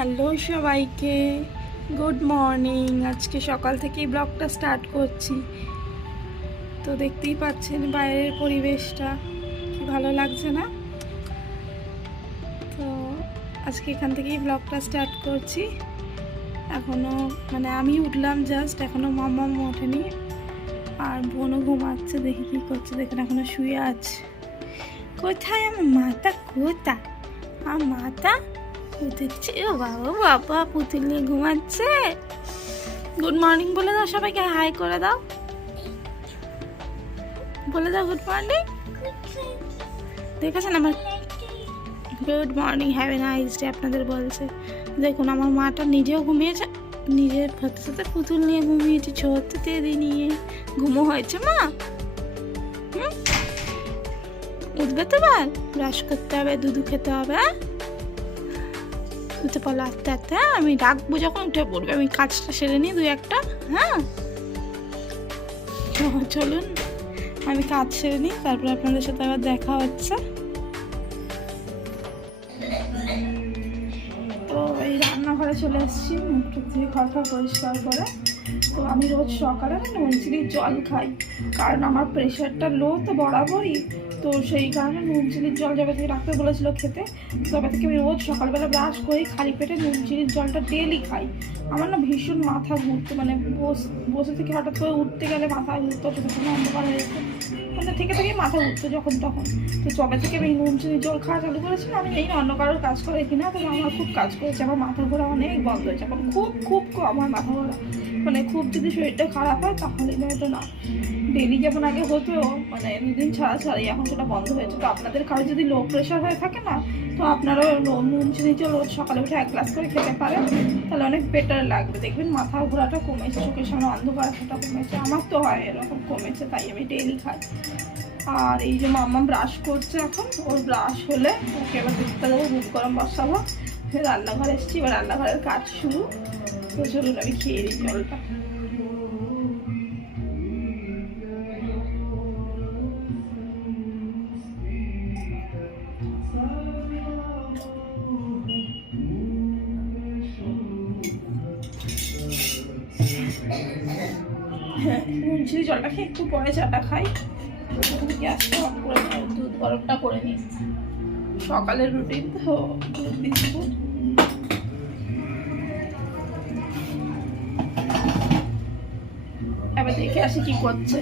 Hello সবাইকে, good morning. আজকে সকাল থেকেই ব্লগটা স্টার্ট করছি। তো দেখতেই পাচ্ছেন বাইরের পরিবেশটা কি ভালো লাগছে না? তো আজকে এখান থেকেই ব্লগটা স্টার্ট করছি। এখনও আমি উঠলাম জাস্ট, এখনও মাম্মাম ওঠেনি আর বোনও ঘুমাচ্ছে। দেখি কী করছে, দেখেন এখনও শুয়ে আছে। কোথায় আমার মাথা? কোথায় আমার মাথা? উঠেছে ও বাবা, বাবা পুতুল নিয়ে ঘুমাচ্ছে। গুড মর্নিং বলে দাও সবাইকে, হাই করে দাও, বলে দাও গুড মর্নিং। দেখেছেন আমার good morning, have a nice day আপনাদের বলছে। দেখুন আমার মাটা নিজেও ঘুমিয়েছে, নিজের সাথে সাথে পুতুল নিয়ে ঘুমিয়েছে, ছোট্ট তেদি নিয়ে। ঘুমো হয়েছে মা? উঠবে তো, বার ব্রাশ করতে হবে, দুধু খেতে হবে। উঠতে পারলো আস্তে আস্তে, হ্যাঁ আমি ডাকবো যখন উঠে পড়বে। আমি কাজটা সেরে নিই দুই একটা। হ্যাঁ চলুন আমি কাজ সেরে নিই, তারপরে আপনাদের সাথে আবার দেখা হচ্ছে। তো এই রান্নাঘরে চলে এসেছি, মুখটুক দিয়ে ঘরটা পরিষ্কার করে। তো আমি রোজ সকালে নুন চিনির জল খাই, কারণ আমার প্রেশারটা লো তো বরাবরই। তো সেই কারণে নুন চিনির জল যবে থেকে ডাক্তার বলেছিল খেতে, তবে থেকে আমি রোজ সকালবেলা ব্রাশ করি, খালি পেটে নুন চিনির জলটা ডেলি খাই। আমার না ভীষণ মাথা ঘুরতো, বসে থেকে হঠাৎ করে উঠতে গেলে মাথা ঘুরতো, ছোটো ছোটো অন্ধকার হয়েছে, থেকে থেকেই মাথা উঠতো যখন তখন। তো যবে থেকে আমি নুন চিনির জল খাওয়া চালু করেছিলাম, আমি এই অন্য কারোর কাজ করে কিনা, তবে আমার খুব কাজ করেছে। আমার মাথা ঘোরা অনেক বন্ধ হয়েছে, এখন খুব খুব কম হয় মাথা ঘোরা। খুব যদি শরীরটা খারাপ হয় তাহলে নয়তো না। ডেলি যেমন আগে হতো, দুদিন ছাড়া ছাড়াই, এখন সেটা বন্ধ হয়েছে। তো আপনাদের কারো যদি লো প্রেশার হয়ে থাকে না, তো আপনারাও নুন চিনি জল রোজ সকালে উঠে 1 গ্লাস করে খেতে পারেন, তাহলে অনেক বেটার লাগবে। দেখবেন মাথা ঘোরাটা কমেছে, চোখের সামনে অন্ধকারটা কমেছে। আমার তো হয় এরকম, কমেছে, তাই আমি ডেলি খাই। আর এই যে মাম্মা ব্রাশ করছে, এখন ওর ব্রাশ হলে ওকে এবার দুধটা দেবো, দুধ গরম বসাবো। ফের রান্নাঘরে এসেছি, এবার রান্নাঘরের কাজ শুরু। তো চলুন আমি খেয়ে নিই জলটা। নুন চিনি জলটা খেয়ে একটু পরে চাটা খাই। গ্যাসটা অন করে দুধ গরমটা করে নিই। সকালের রুটিন তো দুধ বিস্কুট। এবার দেখে আসি কি করছে।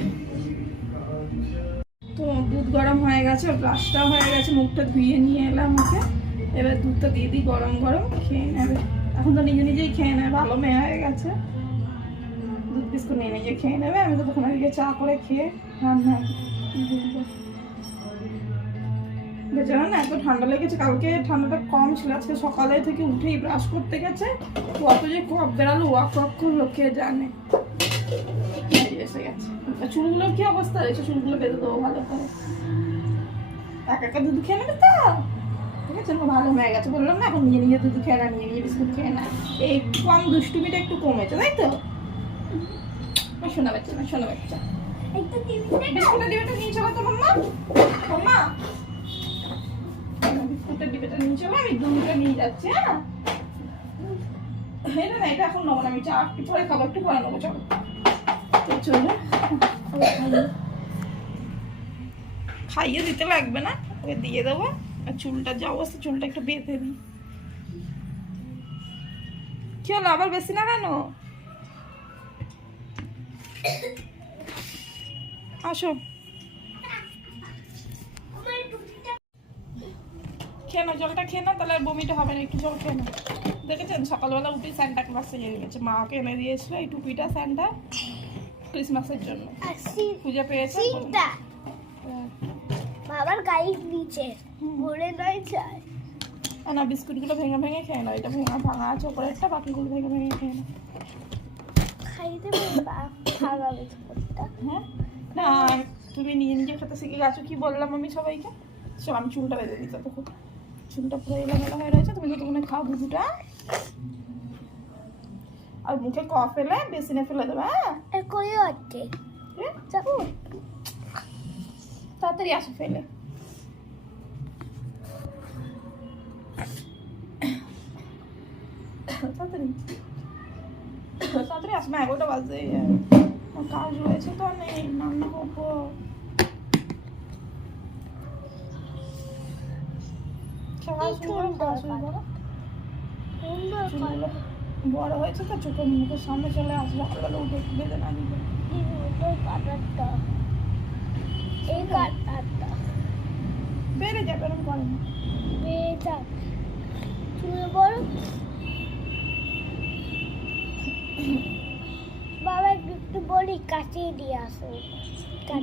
তো দুধ গরম হয়ে গেছে, ব্রাশটা হয়ে গেছে, মুখটা ধুয়ে নিয়ে এলাম ওকে। এবার দুধটা দিয়ে দিই গরম গরম, খেয়ে নেবে। এখন তো নিজে নিজেই খেয়ে নেবে, ভালো মেয়ে হয়ে গেছে। দুধ বিস্কুট নিয়ে নিজে খেয়ে নেবে, আমি তো তখন ওদিকে চা করে খেয়ে রান্না। জানো না, এত ঠান্ডা লেগেছে। কালকে ঠান্ডাটা কম ছিল, আজকে সকালে থেকে উঠেই ব্রাশ করতে গেছে, কত যে কপ বেড়ালো, ওয়াক করলো কে জানে। এসে গেছে। চুলগুলোর কি অবস্থা হয়েছে, চুলগুলো বেঁধে দেবো ভালো করে। একা দুধ খেয়ে নেবে তো, ঠিক আছে? ভালো হয়ে গেছে, বললাম না, এখন নিজে নিজে দুধ খেয়ে না, নিজে নিজে বিস্কুট খেয়ে না। এই কম দুষ্টুমিটা একটু কমেছে, তাই তো? শোনা বাচ্চা না, শোনা বাচ্চা, বিস্কুটের ডিবেটা নিয়ে চলো তো মাম্মা। মাম্মা বিস্কুটের ডিবেটা নিয়ে চলো, আমি দুধটা নিয়ে যাচ্ছি। হ্যাঁ না, এটা এখন নেবো না, আমি চা একটু পরে খাবো, একটু পরে নেবো। চলো চলো, খাইয়ে দিতে লাগবে না, ওকে দিয়ে দেবো। আর চুলটা যা অবস্থা, চুলটা একটু বেঁধে দিই। কি হলো আবার, বেশি না কেন? আসো, খেয়ে নাও জলটা, খেয়ে নাও, তাহলে আর বমিটা হবে না। একটু জল খেয়ে নাও। দেখেছেন সকালবেলা উঠে স্যান্টা ক্লজ এনে গেছে, মা ওকে এনে দিয়েছিল এই টুপিটা, স্যান্টা ক্রিসমাসের জন্য। পূজা পেয়েছে বাবার গাড়ির নিচে ঘুরে নয় যায় না। বিস্কুটগুলো ভেঙে ভেঙে খেয়ে নাও, এটা ভাঙা আছে ওপরে একটা, বাকিগুলো ভেঙে ভেঙে খেয়ে নাও। খাইতে খাওয়া বিস্কুটটা। হ্যাঁ না, তুমি নিজে নিজে খেতে শিখে গেছো। কি বললাম আমি সবাইকে? চল আমি চুলটা বেঁধে দিই, তখন চুলটা পুরো এলোমেলো হয়ে রয়েছে, তুমি ততক্ষণে খাও দুধটা। আর মুখে কফ এলে বেসিনে ফেলে দেবে। হ্যাঁ কই হচ্ছে তাড়াতাড়ি আসো ফেলে। তাড়াতাড়ি তাড়াতাড়ি আসবে, 11টা বাজে। কাজ রয়েছে তো, নেই রান্না করবো। খাওয়া শুরু করো, খাওয়া শুরু করো। চুলগুলো বড় হয়েছে তো, চোখের মুখের সামনে চলে আসবে, সকালবেলা উঠে একটু বেঁধে না দিবে। এই কাটারটা বেড়ে যাবে, এরকম করে না। বেটা চুল বড়। বাবা একটু বলি কাটিয়ে দিয়ে আসো।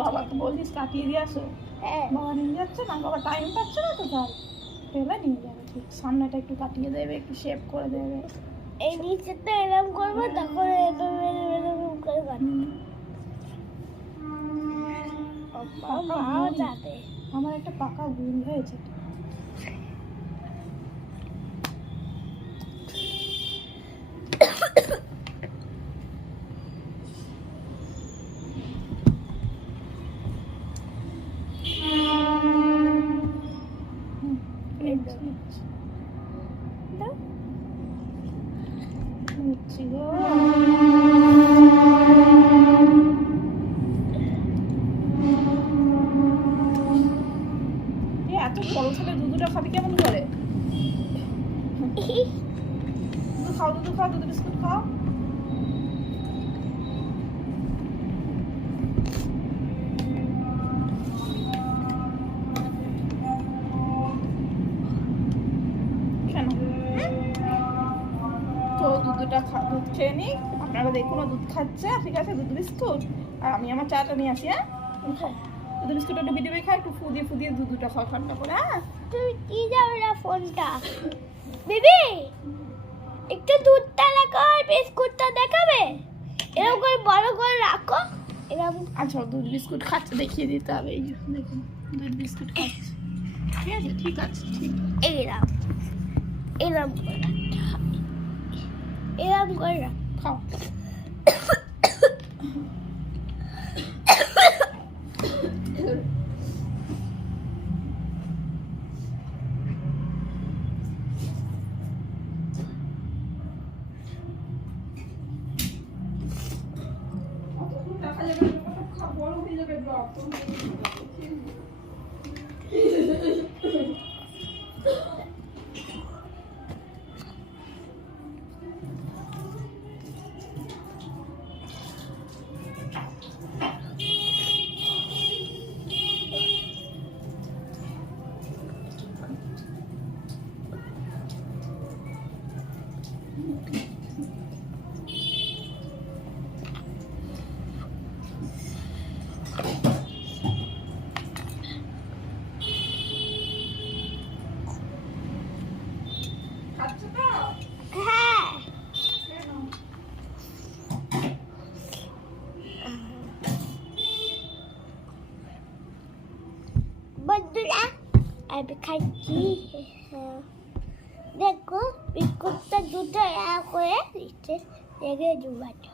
বাবাকে বলিস কাটিয়ে দিয়ে আসো। হ্যাঁ বাবা নিয়ে যাচ্ছে না, বাবা টাইম পাচ্ছে না তো, তাই পেলে নিয়ে যাবে। ঠিক সামনেটা একটু কাটিয়ে দেবে, একটু শেপ করে দেবে। এই নিচেটা এরকম করবো, তখন এরকম এরকম করে কাটবো। মাও যাবে। আমার একটা পাকা ভুল হয়েছে। এত বড় ছেলে দুধটা খাবি কেমন করে? দুধ খাও, দুধ খাও, দুধ বিস্কুট খাও। কেন তো দুধটা দুধ খেয়ে নি, আপনারা দেখুন ও দুধ খাচ্ছে, ঠিক আছে, দুধ বিস্কুট। আর আমি আমার চাটা নিয়ে আসি। হ্যাঁ দুধ বিস্কুট একটু বিডিবে খাই, একটু ফুদিয়ে ফুদিয়ে দুধটা খাওয়া ঠান্ডা করে। হ্যাঁ তুই কি যাবে না ফোনটা বেবি, একটু দুধটা রাখো আর বিস্কুটটা দেখাবে, এরকম করে বড় করে রাখো এরকম। আচ্ছা দুধ বিস্কুট খাচ্ছে, দেখিয়ে দিতে হবে। এই যে দেখুন দুধ বিস্কুট খাচ্ছে, ঠিক আছে, ঠিক আছে, ঠিক। এরকম এরকম করে রাখতে হবে, এরকম করে রাখ। খাও। বড় হয়ে যাবে ব্লগ। খাচ্ছে তো? হ্যাঁ কেন? বন্ধুরা আমি খাচ্ছি। দেখো বিস্কুটটা দুটো এক করে দিচ্ছে, রেখে দুবাটা।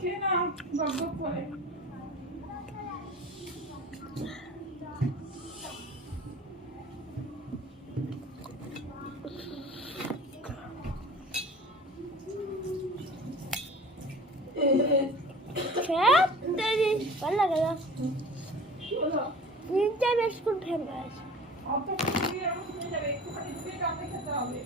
কে না বকবক করে? ভালো লাগে না, কি হলো? তিনটে বিস্কুট ফেমাস। অত খুবই এরকম হয়ে যাবে, একটুখানি ধুয়ে কাপড়ে খেতে হবে।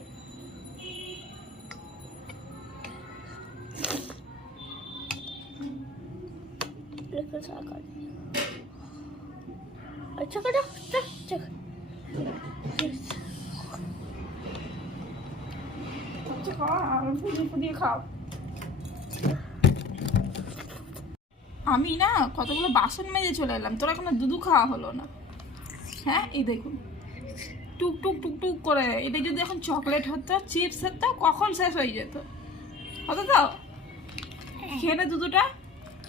আচ্ছা করে আচ্ছা খাওয়া আর ফুদিয়ে ফুদিয়ে খাও। আমি না কতগুলো বাসন মেজে চলে এলাম, তোরা এখনো দুধু খাওয়া হলো না। হ্যাঁ এই দেখুন টুক টুক টুক টুক করে, এটা যদি এখন চকলেট হতো, চিপস হতো, কখন শেষ হয়ে যেত। হতো তো? খেয়ে নে দুধটা,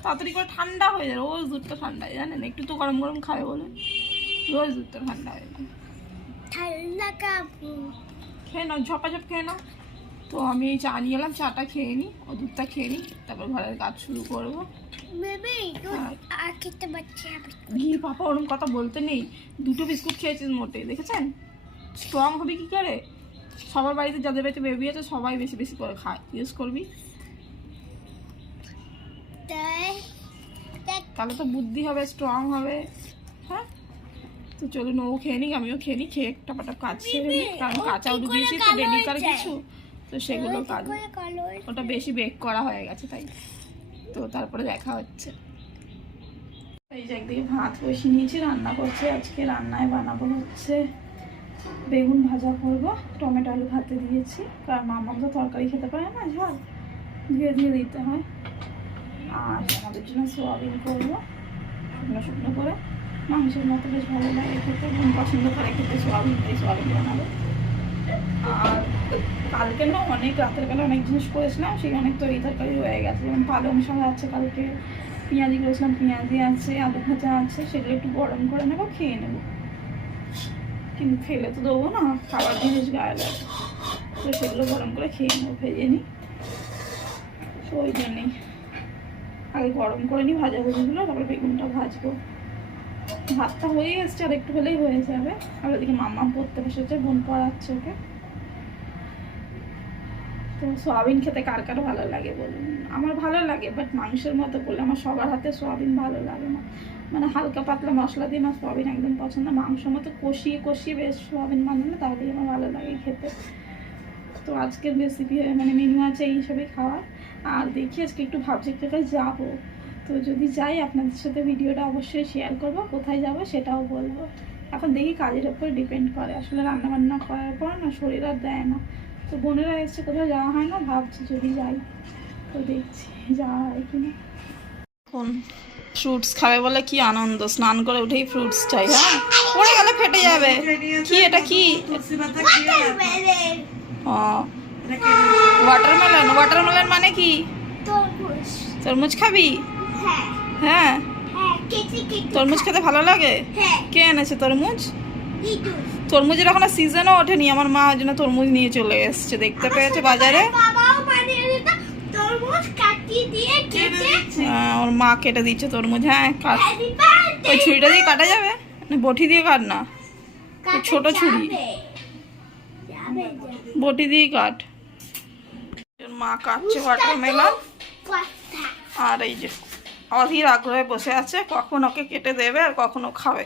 তাড়াতাড়ি করে ঠান্ডা হয়ে যায়। রোজ দুধটা ঠান্ডা হয় জানেন, একটু তো গরম গরম খাবে বলে রোজ দুধটা ঠান্ডা হয়ে যায়। ঠান্ডা কাপু খেয়ে নাও, ঝপাঝপ খেয়ে নাও। তো আমি এই চা নিয়ে এলাম, চাটা খেয়ে নিই, ও দুধটা খেয়ে নিই, তারপর ঘরের কাজ শুরু করবো। বেবি আর খেতে পারছি আমি। ঘি পাপা ওরকম কথা বলতে নেই, দুটো বিস্কুট খেয়েছিস মোটে, দেখেছেন? স্ট্রং হবে কি করে? সবার বাড়িতে যাদের বাড়িতে বেবি আছে সবাই বেশি বেশি করে খায়, ইউজ করবি তাই তাহলে তো বুদ্ধি হবে, স্ট্রং হবে। হ্যাঁ তো চলুন, ও খেয়ে নিক, আমিও খেয়ে নিই, খেয়ে টাপাটা কাজ সেরে নিই, কারণ কাঁচাও ডুবিয়েছি তো ডেলি কার কিছু, তো সেগুলো কাজ, ওটা বেশি বেক করা হয়ে গেছে তাই। তো তারপরে দেখা হচ্ছে। এই যে একদিকে ভাত বসিয়ে নিয়েছি, রান্না করছি। আজকে রান্নায় বানাবো হচ্ছে বেগুন ভাজা করবো, টমেটো আলু ভাতে দিয়েছি, কারণ মামাম তো তরকারি খেতে পারে না, ঝাল ধীরে ধীরে দিতে হয়। আর আমাদের জন্য সোয়াবিন করবো শুকনো শুকনো করে, মাংসের মতো বেশ ভালো লাগে খেতে, মন পছন্দ করে খেতে সোয়াবিন, তাই সোয়াবিন বানাবো। আর কালকে না অনেক রাতের বেলা অনেক জিনিস করেছিলাম, সেই অনেক তরি তরকারি হয়ে গেছে, যেমন পালং শাক আছে, কালকে পেঁয়াজি করেছিলাম, পেঁয়াজি আছে, আলু ভাজা আছে, সেগুলো একটু গরম করে নেবো, খেয়ে নেবো। কিন্তু ফেলে তো দেবো না, খাবার জিনিস গায়ে লাগে, তো সেগুলো গরম করে খেয়ে নেবো, ভেজে নিই। তো ওই জন্যেই আগে গরম করে নিই ভাজাভুজিগুলো, তারপরে বেগুনটা ভাজবো। ভাতটা হয়ে এসছে, আর একটু হলেই হয়ে যাবে। আর ওদিকে মাম্মা পড়তে বসেছে, বোন পড়াচ্ছে ওকে। তো সোয়াবিন খেতে কার কার ভালো লাগে বলুন? আমার ভালো লাগে, বাট মাংসের মতো করলে আমার সবার হাতে সোয়াবিন ভালো লাগে না। মানে হালকা পাতলা মশলা দিয়ে আমার সোয়াবিন একদম পছন্দ, মাংসের মতো কষিয়ে কষিয়ে বেশ সোয়াবিন বানালে তাহলেই আমার ভালো লাগে খেতে। তো আজকের রেসিপি মানে মেনু আছে এই হিসেবে খাওয়ার। আর দেখি আজকে একটু ভাবছি কোথায় যাবো, তো যদি যাই আপনাদের সাথে ভিডিওটা অবশ্যই শেয়ার করব, কোথায় যাব সেটাও বলবো। এখন দেখি কাজের উপর ডিপেন্ড করে, আসলে রান্নাবান্না করার পর না শরীর আর দেয় না। তো বোনেরা এসছে, কোথাও যাওয়া হয় না, ভাবছি যদি যাই, তো দেখছি যাওয়া হয় কিনা। কোন ফ্রুটস খাবে বলে কি আনন্দ, স্নান করে উঠেই ফ্রুটস চাই। হ্যাঁ পড়ে গেলে ফেটে যাবে। কি এটা কি? ও ওয়াটারমেলন, ওয়াটারমেলন মানে কি? তরমুজ। তরমুজ খাবি? হ্যাঁ হ্যাঁ হ্যাঁ কেটে কেটে তরমুজ খেতে ভালো লাগে? হ্যাঁ কে এনেছে তরমুজ? ইটু তরমুজের এখন সিজনও ওঠেনি, আমার মা ওই জন্য তরমুজ নিয়ে চলে এসছে, দেখতে পেয়েছে বাজারে। বাবাও বানিয়ে দিত তরমুজ কাটিয়ে দিয়ে কেটে ওর মা কেটে দিচ্ছে তরমুজ। হ্যাঁ কাট, হ্যাপি বার্থডে। ওই ছুরিটা দিয়ে কাটা যাবে না বটি দিয়ে কাট না, ছোট ছুরি, যাবে বটি দিয়ে কাট। ওর মা কাটছে ওয়াটারমেলন, কথা আর এই যে অধীর আগ্রহে বসে আছে কখন ওকে কেটে দেবে আর কখন ও খাবে।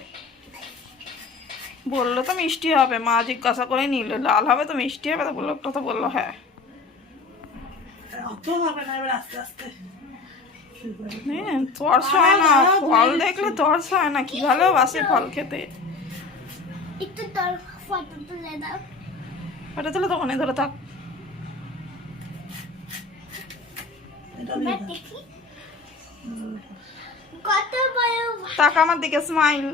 বললো তো মিষ্টি হবে, মা জিজ্ঞাসা করে নিল লাল হবে তো মিষ্টি হবে, তো বললো একটা, তো বললো হ্যাঁ। তর্স হয় না, ফল দেখলে তর্স হয় না, কি ভালোবাসে ফল খেতে। একটু তোর ফটো তুলে দাও। ওটা তুলে তখন ধরে থাক। এবার দেখি কত বড় তাক আমার দিকে, স্মাইল।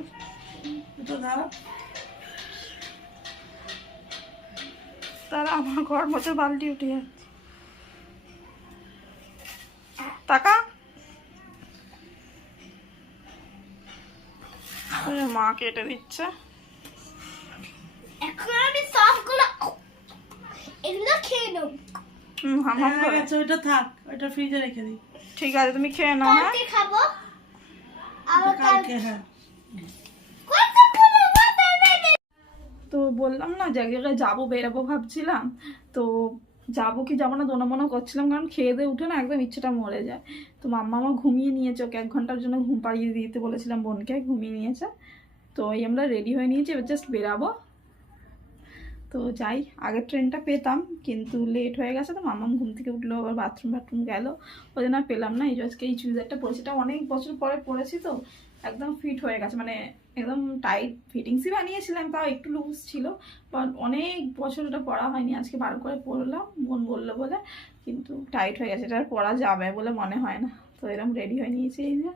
তারা আমার ঘর মতো বালতি উঠে যাচ্ছে, টাকা মা কেটে দিচ্ছে। এখন আমি সবগুলো এগুলো খেয়ে নেব। হাম হাম করে। ওইটা থাক, ওইটা ফ্রিজে রেখে দিই। ঠিক আছে তুমি খেয়ে নাও। হ্যাঁ কালকে খাবো আবার কালকে। হ্যাঁ কতগুলো watermelon। তো বললাম না যে এক জায়গায় যাবো, বেরাবো ভাবছিলাম, তো যাবো কি যাবো না দোনা মনে করছিলাম, কারণ খেয়ে দিয়ে উঠে না একদম ইচ্ছেটা মরে যায়। তো মাম্মা আমার ঘুমিয়ে নিয়েছে, ওকে 1 ঘন্টার জন্য ঘুম পাড়িয়ে দিতে বলেছিলাম বোনকে, ঘুমিয়ে নিয়েছে। তো এই আমরা রেডি হয়ে নিয়েছি, এবার জাস্ট বেরাবো। তো যাই, আগের ট্রেনটা পেতাম কিন্তু লেট হয়ে গেছে, তো মাম্মাম ঘুম থেকে উঠলো, আবার বাথরুম গেল, ওই জন্য আর পেলাম না। এই যে আজকে এই চুড়িদারটা পরেছি, এটা অনেক বছর পরে পরেছি, তো একদম ফিট হয়ে গেছে, মানে একদম টাইট ফিটিংসই বানিয়েছিলাম, তাও একটু লুজ ছিল, বাট অনেক বছর ওটা পরা হয়নি, আজকে বার করে পরলাম, বোন বললো বলে, কিন্তু টাইট হয়ে গেছে, এটা আর পরা যাবে বলে মনে হয় না। তো এরকম রেডি হয়ে নিয়েছি, এই যে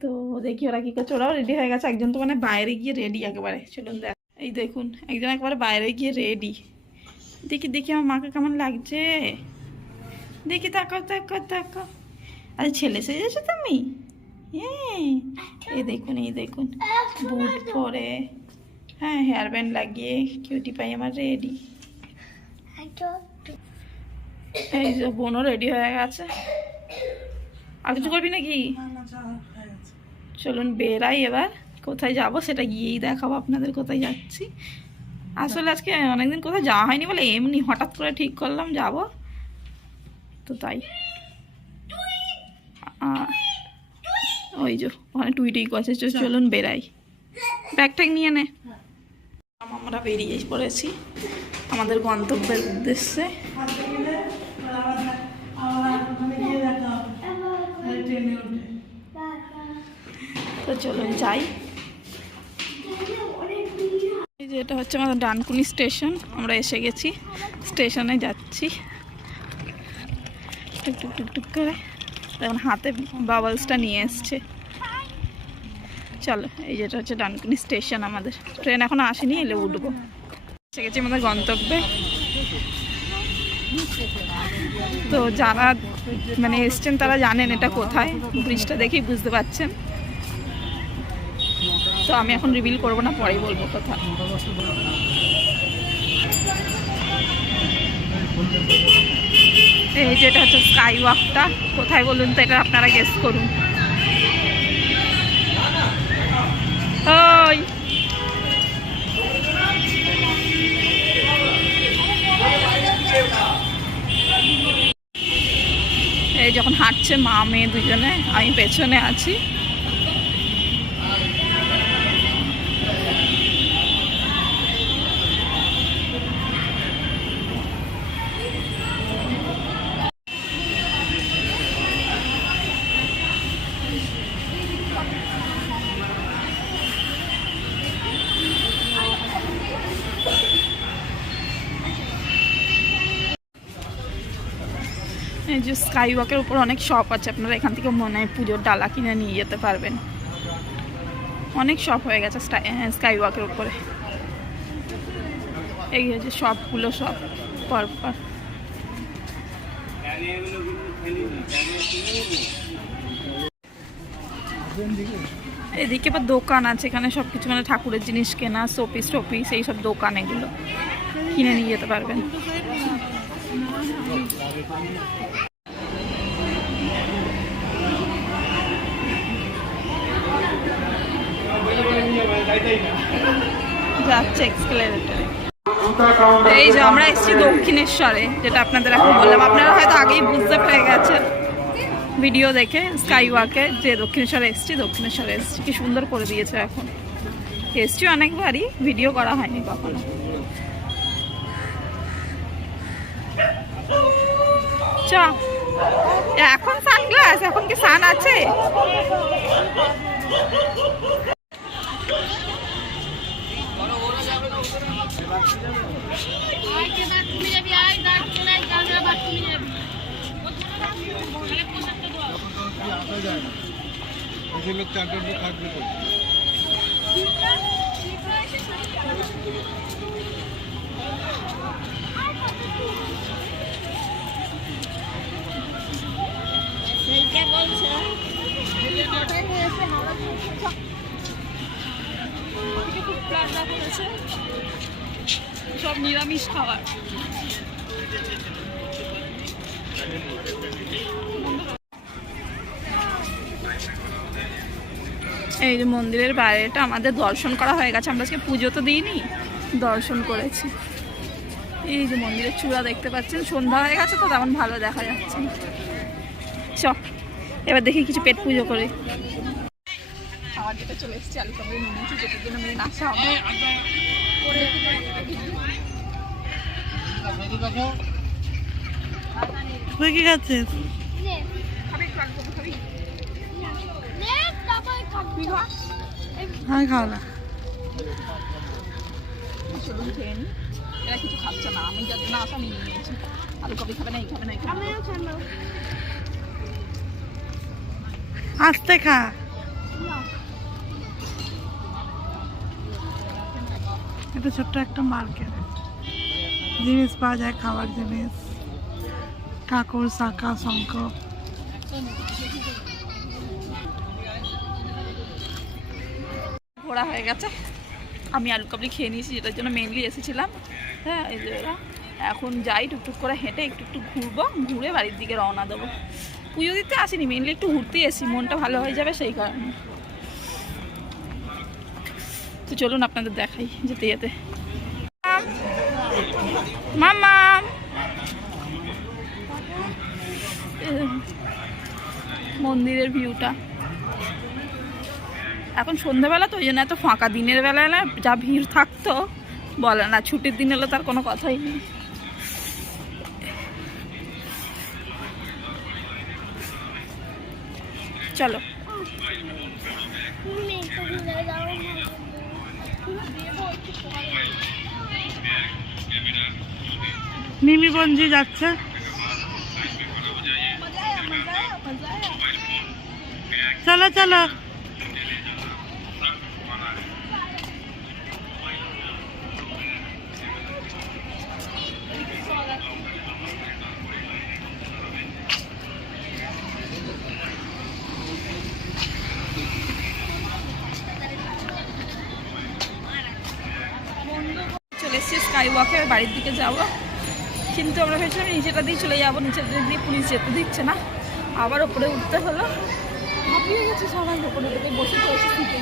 তো দেখি ওরা কি করছে, ওরাও রেডি হয়ে গেছে। একজন তো মানে বাইরে গিয়ে রেডি একেবারে, চলুন দেখ। এই দেখুন একজন একেবারে বাইরে গিয়ে রেডি। দেখি দেখি আমার মাকে কেমন লাগছে, দেখি তাকাও তাকাও তাকাও। আরে ছেলে সেজেছো তুমি? হ্যাঁ, এই দেখুন এই দেখুন, বুট পরে, হ্যাঁ হেয়ার ব্যান্ড লাগিয়ে কিউটি পাই আমার রেডি। এই যে বোনও রেডি হয়ে গেছে। আর কিছু করবি নাকি? চলুন বেরাই এবার। কোথায় যাব সেটা গিয়েই দেখাবো আপনাদের কোথায় যাচ্ছি। আসলে আজকে অনেকদিন কোথাও যাওয়া হয়নি বলে এমনি হঠাৎ করে ঠিক করলাম যাব, তো তাই। ওই যে ওখানে টুইটুই করছে, চলুন বেরাই, ব্যাগ ট্যাগ নিয়ে নে। আমরা বেরিয়ে পড়েছি আমাদের গন্তব্যের উদ্দেশ্যে। তো চলুন যাই। এই যে এটা হচ্ছে আমাদের ডানকুনি স্টেশন, আমরা এসে গেছি, স্টেশনে যাচ্ছি টুকটুক টুকটুক করে। তখন হাতে বাবলসটা নিয়ে এসছে। চলো, এই যেটা হচ্ছে ডানকুনি স্টেশন আমাদের। ট্রেন এখনো আসেনি, এলে উঠবো। এসে গেছি আমাদের গন্তব্যে। তো যারা মানে এসছেন তারা জানেন এটা কোথায়, ব্রিজটা দেখেই বুঝতে পারছেন। তো আমি এখন রিভিল করবো না, পরেই বলবো কোথায়। এই যেটা হচ্ছে স্কাই ওয়াকটা, কোথায় বলুন তো এটা আপনারা গেস করুন। ওই এই যখন হাঁটছে মা মেয়ে দুজনে, আমি পেছনে আছি। এই যে স্কাই ওয়াকের উপর অনেক শপ আছে, আপনারা এখান থেকে মনে হয় পুজোর ডালা কিনে নিয়ে যেতে পারবেন। অনেক শপ হয়ে গেছে স্কাই ওয়াকের উপরে। এই যে শপগুলো সব পরপর। এদিকে আবার দোকান আছে, এখানে সব কিছু মানে ঠাকুরের জিনিস কেনা, শোপিস টোপিস এইসব দোকান, এগুলো কিনে নিয়ে যেতে পারবেন। যাচ্ছে এক্সকেলেটরে। এই যে আমরা এসেছি দক্ষিণেশ্বরে, যেটা আপনাদের এখন বললাম। আপনারা হয়তো আগেই বুঝতে পেরে গেছেন ভিডিও দেখে স্কাই ওয়াকে, যে দক্ষিণেশ্বরে এসেছি। দক্ষিণেশ্বরে এসেছি, কি সুন্দর করে দিয়েছে এখন। এসেছি অনেকবারই, ভিডিও করা হয়নি কখনো। চ এখন সানগ্লাস, এখন কি সান আছে? সব নিরামিষ খাবার। এই যে মন্দিরের বাইরেটা আমাদের দর্শন করা হয়ে গেছে। আমরা আজকে পুজো তো দিইনি, দর্শন করেছি। এই যে মন্দিরের চূড়া দেখতে পাচ্ছেন, সন্ধ্যা হয়ে গেছে তো তেমন ভালো দেখা যাচ্ছে। চ এবার দেখি কিছু পেট পুজো করে। আমার যেটা চলে এসেছে আলু কাবলি নিয়েছি, যেটার জন্য মেয়ে নাচা হবে। তুই কি খাচ্ছিস? আমি খাও না। চলুন খেয়ে নি। এরা কিছু খাচ্ছে না, আমি যার জন্য আসা নিয়ে নিয়েছি। আলু কবি খাবে না, এই খাবে না, এই খাবে না। আস্তে খা। এটা ছোট্ট একটা মার্কেট, জিনিস পাওয়া যায়, খাবার জিনিস, কাকড়, শাঁখা, শঙ্খ। ঘোরা হয়ে গেছে, আমি আলু কাবলি খেয়ে নিয়েছি, যেটার জন্য মেনলি এসেছিলাম। হ্যাঁ, এই যে ওরা এখন যাই টুকটুক করে হেঁটে একটু একটু ঘুরবো, ঘুরে বাড়ির দিকে রওনা দেবো। পুজো দিতে আসিনি, মেনলি একটু ঘুরতে এসি, মনটা ভালো হয়ে যাবে সেই কারণে। তো চলুন আপনাদের দেখাই যেতে যেতে। মামা মন্দিরের ভিউটা এখন সন্ধ্যাবেলা, তো ওই জন্য এত ফাঁকা। দিনের বেলায় না যা ভিড় থাকতো বলে না, ছুটির দিন হলে তার কোনো কথাই নেই। চলো মিমিগঞ্জে যাচ্ছে। চলো চলো। চলে এসছি স্কাই ওয়াকে, বাড়ির দিকে যাবো। কিন্তু আমরা ভেবেছিলাম নিচেটা দিয়ে চলে যাবো, নিচের দিয়ে পুলিশ যেতে দিচ্ছে না, আবার ওপরে উঠতে হলো। হাঁপিয়ে গেছে সবাই, ওপরে দিকে বসে পড়েছে সিটে,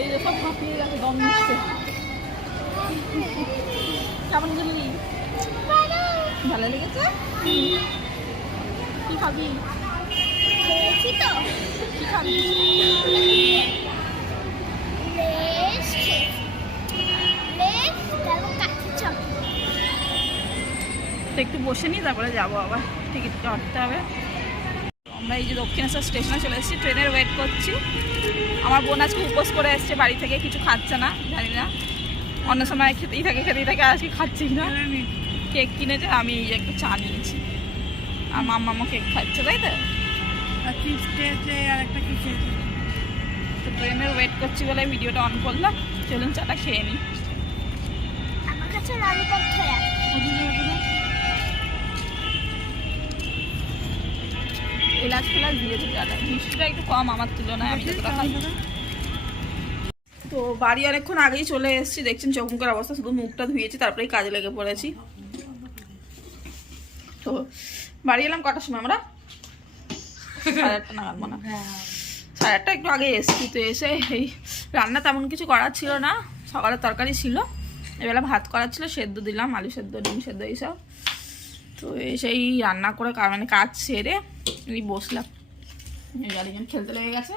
এই যে সব হাঁপিয়ে গেছে, দম নিচ্ছে। কেমন গেলি? ভালো লেগেছে? কি খাবি? কি খাবি? তো একটু বসে নিই, তারপরে যাবো, আবার টিকিট কাটতে হবে। আমরা এই যে দক্ষিণেশ্বর স্টেশনে চলে এসেছি, ট্রেনের ওয়েট করছি। আমার বোন আজকে উপোস করে এসছে, বাড়ি থেকে কিছু খাচ্ছে না, জানি না, অন্য সময় খেতেই থাকে, আজকে খাচ্ছি না। কেক কিনেছে, আমি এই যে একটু চা নিয়েছি, আর মাম্মা কেক খাচ্ছে, তাই তো? আর চিপস খেয়েছে, আর একটা কি খেয়েছে। তো ট্রেনের ওয়েট করছি বলে ভিডিওটা অন করলাম। চলুন চাটা খেয়ে নিই। আমার কাছে ললিপপ খেয়ে এলাচ ফেলাচ দিয়েছে চাটা, মিষ্টিটা একটু কম আমার তুলনায়, আমি যতটা খাই। তো বাড়ি অনেকক্ষণ আগেই চলে এসেছি, দেখছেন চোখ মুখের অবস্থা, শুধু মুখটা ধুয়েছি, তারপরেই কাজে লেগে পড়েছি। তো বাড়ি এলাম কটার সময় আমরা? 8:30 নাগাদ মনে হয়। 8:30 একটু আগে এসেছি। তো এসে এই রান্না তেমন কিছু করার ছিল না, সকালের তরকারি ছিল, এবেলা ভাত করার ছিল, সেদ্ধ দিলাম, আলু সেদ্ধ, ডিম সেদ্ধ এইসব। তো এসেই রান্না করে মানে কাজ সেরে এই বসলাম, গাড়িজন খেলতে লেগে গেছে।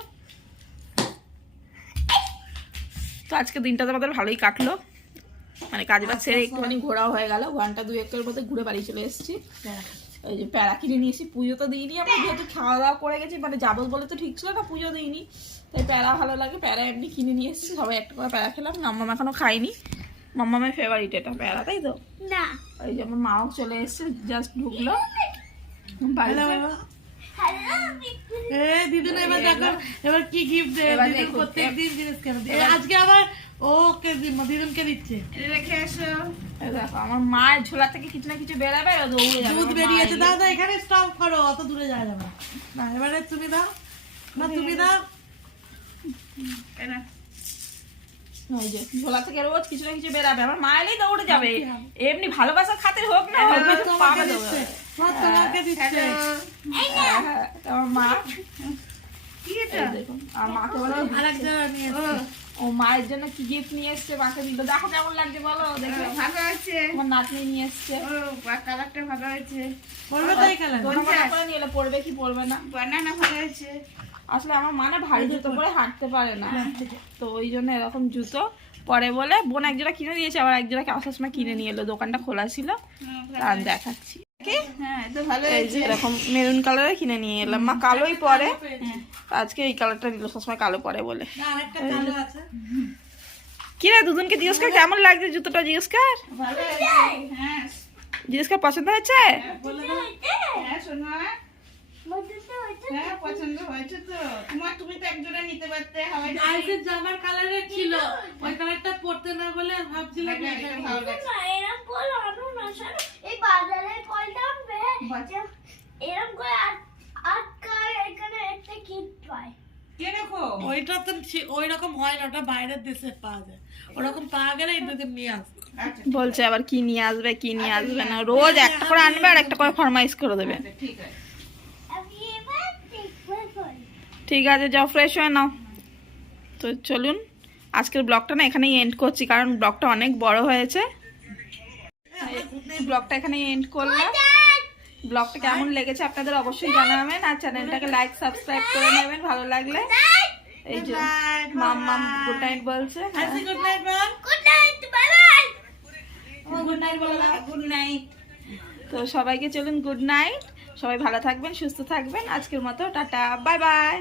তো আজকে দিনটা তো আমাদের ভালোই কাটলো, মানে কাজ বাজ সেরে একটুখানি ঘোরাও হয়ে গেল, ঘন্টা 2-1 মধ্যে ঘুরে বাড়ি চলে এসেছি। ওই যে প্যারা কিনে নিয়েছি, পুজো তো দিইনি আমরা, যেহেতু খাওয়া দাওয়া করে গেছি, মানে যাবো বলে তো ঠিক ছিল না, পুজো দিইনি, তাই প্যারা ভালো লাগে, প্যারা এমনি কিনে নিয়ে এসেছি, সবাই একটা করে প্যারা খেলাম। মাম্মা এখনো খাইনি, মাম্মামের ফেভারিট এটা প্যারা, তাই তো? না। ওই যে আমার মাও চলে এসছে, জাস্ট ঢুকলো বাড়িতে। দিদুন এবার দেখো, এবার কি গিফট দেয়। দিদুন প্রত্যেকদিন জিনিস কেন দেয়, আজকে আবার ওকে দিদুনকে দিচ্ছে। রেখে এসো, দেখো আমার মায়ের ঝোলা থেকে কিছু না কিছু বেরাবে, দৌড়ে যাবে। দুধ বেরিয়েছে, দাদা এখানে স্টপ করো, অত দূরে যাওয়া যাবে না। এবারে তুমি দাও, না তুমি দাও। ওই যে ঝোলা থেকে রোজ কিছু না কিছু বেরাবে, আমার মা এলেই দৌড়ে যাবে, এমনি ভালোবাসার খাতির হোক না হোক, তোমাকে দিচ্ছে, তোমাকে দিচ্ছে। আমার মা কি এটা দেখুন, আর মাকে বলো আরেকটা নিয়ে এসেছে। ও মায়ের জন্য কি গিফট নিয়ে এসছে, মাকে দিল, দেখো কেমন লাগছে বলো। দেখো ভালো আছে, আমার নাতনি নিয়ে এসছে, কালারটা ভালো হয়েছে। পড়বে তো এই কালার, নিয়ে এলে পড়বে কি পড়বে না, বানানা ভালো হয়েছে। আসলে আমার মা না ভারী জুতো পরে হাঁটতে পারে না, তো ওই জন্য এরকম জুতো পরে বলে বোন একজোড়া কিনে দিয়েছে, আবার একজোড়া আসার সময় কিনে নিয়ে এলো, দোকানটা খোলা ছিল, আর দেখাচ্ছি। এরকম মেরুন কালারে কিনে নিয়ে এলাম, মা কালোই পরে, আজকে এই কালারটা নিল, সবসময় কালো পরে বলে। কি রে দুজনকে জিজ্ঞেস কর কেমন লাগছে জুতোটা, জিজ্ঞেস কর, জিজ্ঞেস কর পছন্দ হয়েছে? হ্যাঁ পছন্দ হয়েছে তো তুমি তো এক জোড়া নিতে পারতে হাওয়াই আইসের জামার কালারের ছিল, ওই কালারটা পরতে না বলে ভাবছিলাম এটা ভালো লাগছে। না এরকম করে আনো না শোনো, এই বাজারে কয়টা আনবে এরকম করে আটকায় এখানে একটা কিট পায়। কিরকম ওইটা তো ওই রকম হয় না, ওটা বাইরের দেশে পাওয়া যায়, ওরকম পাওয়া গেলে এটাতে নিয়ে আসবে। আচ্ছা বলছে আবার কি নিয়ে আসবে কি নিয়ে আসবে না, রোজ একটা করে আনবে আর একটা করে ফরমাইশ করে দেবে। আচ্ছা, ঠিক আছে আমি এবার দেখবো ফোন। ঠিক আছে, যাও ফ্রেশ হয়ে নাও। তো চলুন আজকের ব্লগটা না এখানেই এন্ড করছি, কারণ ব্লগটা অনেক বড় হয়েছে। ব্লগটা এখানেই এন্ড করলাম। ব্লগটা কেমন লেগেছে আপনাদের অবশ্যই জানাবেন, আর চ্যানেলটাকে লাইক সাবস্ক্রাইব করে নেবেন ভালো লাগলে। এই যে মাম্মাম গুড নাইট বলছে। আইসি গুড নাইট বল। Good night, bye bye. Good night বলো না, গুড নাইট। তো সবাইকে চলুন গুড নাইট, সবাই ভালো থাকবেন সুস্থ থাকবেন, আজকের মতো টাটা বাই বাই।